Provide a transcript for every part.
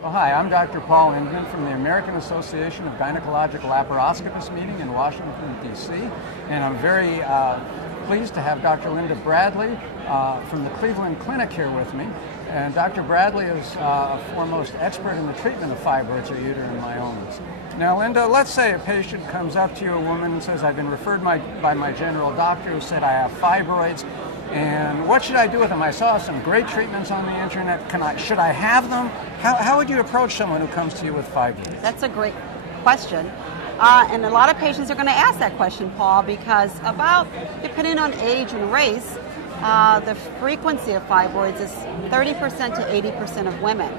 Well, hi, I'm Dr. Paul Indman from the American Association of Gynecological Laparoscopists meeting in Washington, D.C. And I'm very pleased to have Dr. Linda Bradley from the Cleveland Clinic here with me. And Dr. Bradley is a foremost expert in the treatment of fibroids or uterine myomas. Now, Linda, let's say a patient comes up to you, a woman, and says, I've been referred by my general doctor who said I have fibroids. And what should I do with them? I saw some great treatments on the internet. Should I have them? How would you approach someone who comes to you with fibroids? That's a great question. And a lot of patients are going to ask that question, Paul, because depending on age and race, the frequency of fibroids is 30% to 80% of women.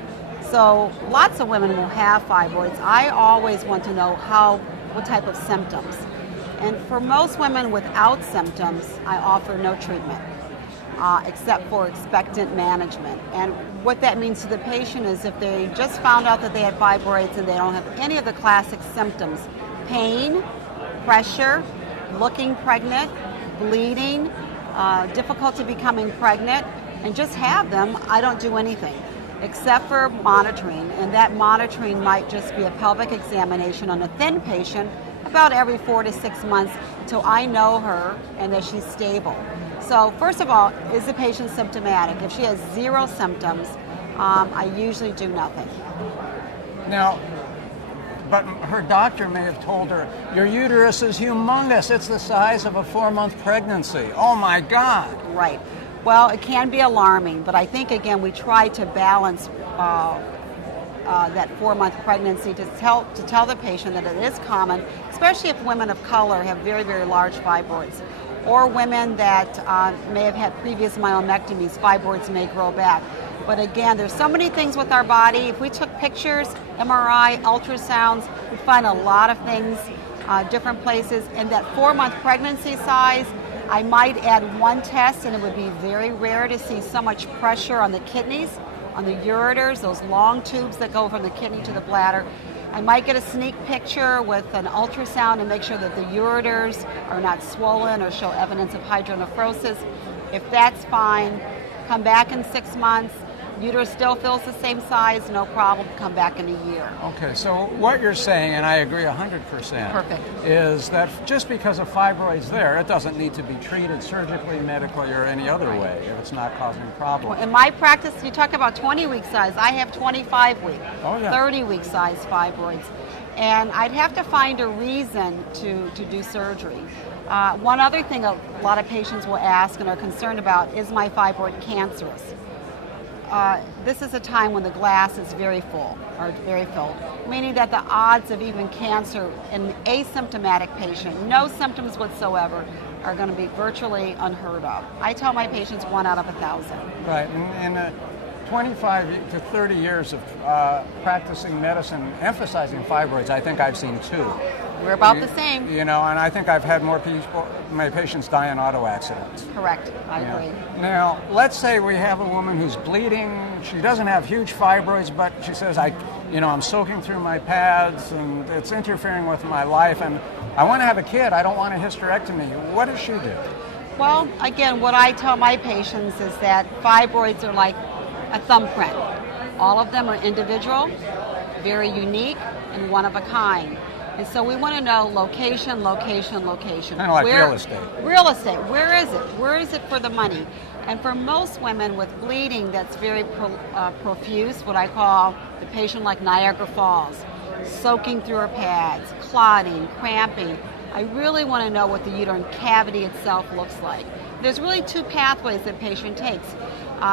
So lots of women will have fibroids. I always want to know what type of symptoms. And for most women without symptoms, I offer no treatment. Except for expectant management. And what that means to the patient is if they just found out that they had fibroids and they don't have any of the classic symptoms, pain, pressure, looking pregnant, bleeding, difficulty becoming pregnant, and just have them, I don't do anything except for monitoring. And that monitoring might just be a pelvic examination on a thin patient about every 4 to 6 months until I know her and that she's stable. So first of all, is the patient symptomatic? If she has zero symptoms, I usually do nothing. Now, but her doctor may have told her, your uterus is humongous. It's the size of a 4-month pregnancy. Oh my God. Right. Well, it can be alarming, but I think, again, we try to balance that 4-month pregnancy to tell the patient that it is common, especially if women of color have very, very large fibroids, or women that may have had previous myomectomies, fibroids may grow back. But again, there's so many things with our body. If we took pictures, MRI, ultrasounds, we'd find a lot of things, different places. And that 4-month pregnancy size, I might add one test, and it would be very rare to see so much pressure on the kidneys, on the ureters, those long tubes that go from the kidney to the bladder. I might get a sneak picture with an ultrasound and make sure that the ureters are not swollen or show evidence of hydronephrosis. If that's fine, come back in 6 months. Uterus still feels the same size, no problem, come back in a year. Okay, so what you're saying, and I agree 100%, Perfect. is that just because a fibroid's there, it doesn't need to be treated surgically, medically, or any other way if it's not causing problems. Well, in my practice, you talk about 20-week size. I have 25-week, 30-week size fibroids. And I'd have to find a reason to do surgery. One other thing a lot of patients will ask and are concerned about, is my fibroid cancerous? This is a time when the glass is very full, or very filled, meaning that the odds of even cancer in an asymptomatic patient, no symptoms whatsoever, are going to be virtually unheard of. I tell my patients 1 out of 1,000. Right, and 25 to 30 years of practicing medicine, emphasizing fibroids, I think I've seen 2. We're about the same. You know, and I think I've had more my patients die in auto accidents. Correct, I agree. Now, let's say we have a woman who's bleeding. She doesn't have huge fibroids, but she says, I'm soaking through my pads and it's interfering with my life, and I want to have a kid. I don't want a hysterectomy. What does she do? Well, again, what I tell my patients is that fibroids are like a thumbprint. All of them are individual, very unique, and one of a kind. And so we want to know location, location, location. Kind of like real estate. Real estate. Where is it? Where is it for the money? And for most women with bleeding that's very profuse, what I call the patient like Niagara Falls, soaking through her pads, clotting, cramping, I really want to know what the uterine cavity itself looks like. There's really 2 pathways that patient takes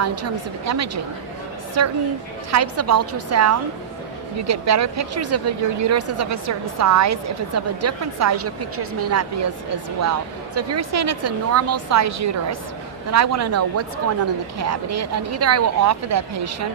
in terms of imaging. Certain types of ultrasound, you get better pictures if your uterus is of a certain size. If it's of a different size, your pictures may not be as well. So if you're saying it's a normal size uterus, then I want to know what's going on in the cavity. And either I will offer that patient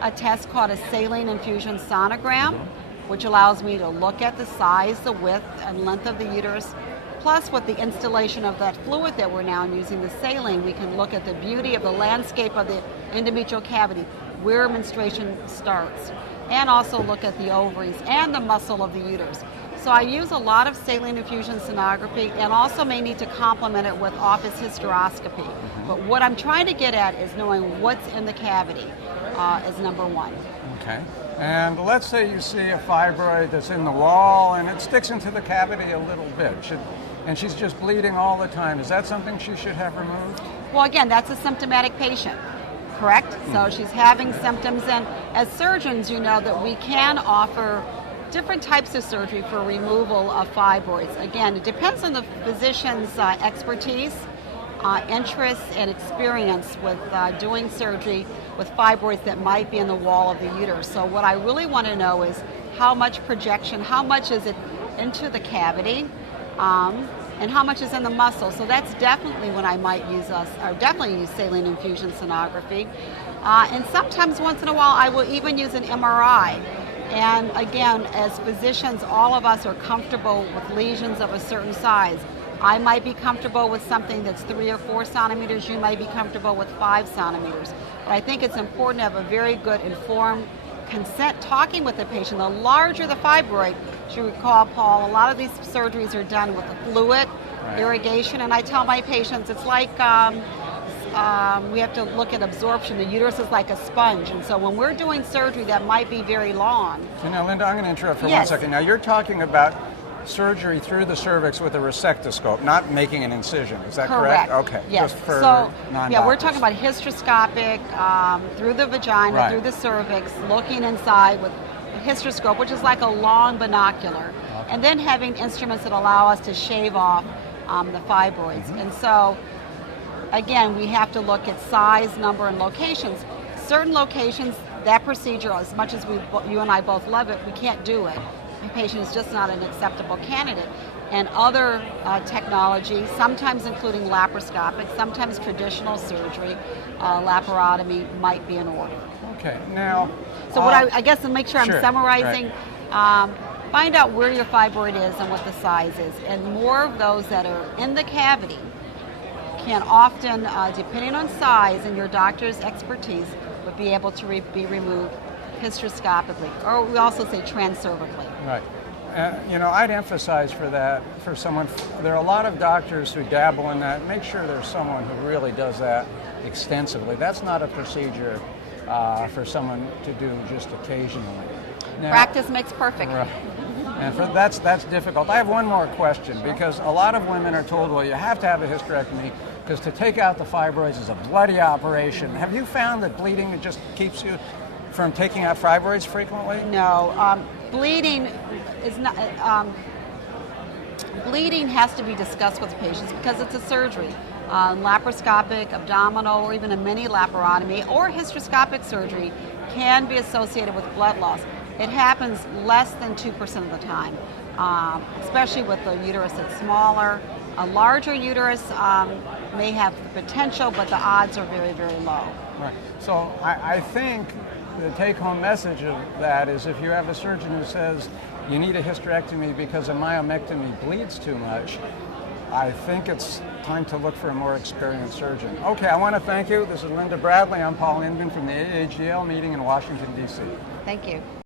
a test called a saline infusion sonogram, which allows me to look at the size, the width, and length of the uterus. Plus, with the installation of that fluid that we're now using, the saline, we can look at the beauty of the landscape of the endometrial cavity, where menstruation starts, and also look at the ovaries and the muscle of the uterus. So I use a lot of saline infusion sonography and also may need to complement it with office hysteroscopy. But what I'm trying to get at is knowing what's in the cavity is number one. Okay. And let's say you see a fibroid that's in the wall and it sticks into the cavity a little bit. And she's just bleeding all the time. Is that something she should have removed? Well, again, that's a symptomatic patient, correct? So she's having symptoms, and as surgeons, you know that we can offer different types of surgery for removal of fibroids. Again, it depends on the physician's expertise, interest, and experience with doing surgery with fibroids that might be in the wall of the uterus. So what I really want to know is how much projection, how much is it into the cavity, and how much is in the muscle. So that's definitely when I might use definitely use saline infusion sonography. And sometimes once in a while I will even use an MRI. And again, as physicians, all of us are comfortable with lesions of a certain size. I might be comfortable with something that's 3 or 4 centimeters. You might be comfortable with 5 centimeters. But I think it's important to have a very good informed consent talking with the patient. The larger the fibroid, as you recall, Paul, a lot of these surgeries are done with a fluid, irrigation, and I tell my patients it's like we have to look at absorption. The uterus is like a sponge, and so when we're doing surgery that might be very long. So now, Linda, I'm going to interrupt for Yes. 1 second. Now, you're talking about surgery through the cervix with a resectoscope, not making an incision. Is that correct? Okay. Yes. Just for so, non-doctors. yeah, we're talking about hysteroscopic through the vagina, Right. through the cervix, looking inside with a hysteroscope, which is like a long binocular, and then having instruments that allow us to shave off the fibroids. And so, again, we have to look at size, number, and locations. Certain locations, that procedure, as much as you and I both love it, we can't do it. The patient is just not an acceptable candidate. And other technology, sometimes including laparoscopic, sometimes traditional surgery, laparotomy might be in order. Okay. Now, So what I guess to make sure I'm Sure, summarizing, find out where your fibroid is and what the size is. And more of those that are in the cavity can often, depending on size and your doctor's expertise, would be able to be removed hysteroscopically, or we also say transcervically. right. I'd emphasize for that, for someone, there are a lot of doctors who dabble in that. Make sure there's someone who really does that extensively. That's not a procedure for someone to do just occasionally. Now, Practice makes perfect. right. And that's difficult. I have one more question, because a lot of women are told, well, you have to have a hysterectomy because to take out the fibroids is a bloody operation. Have you found that bleeding just keeps you from taking out fibroids frequently? No, bleeding is not. Bleeding has to be discussed with patients because it's a surgery. Laparoscopic, abdominal, or even a mini laparotomy or hysteroscopic surgery can be associated with blood loss. It happens less than 2% of the time, especially with the uterus that's smaller. A larger uterus may have the potential, but the odds are very, very low. Right. So I think the take-home message of that is if you have a surgeon who says you need a hysterectomy because a myomectomy bleeds too much, I think it's time to look for a more experienced surgeon. Okay, I want to thank you. This is Linda Bradley. I'm Paul Indman from the AAGL meeting in Washington, D.C. Thank you.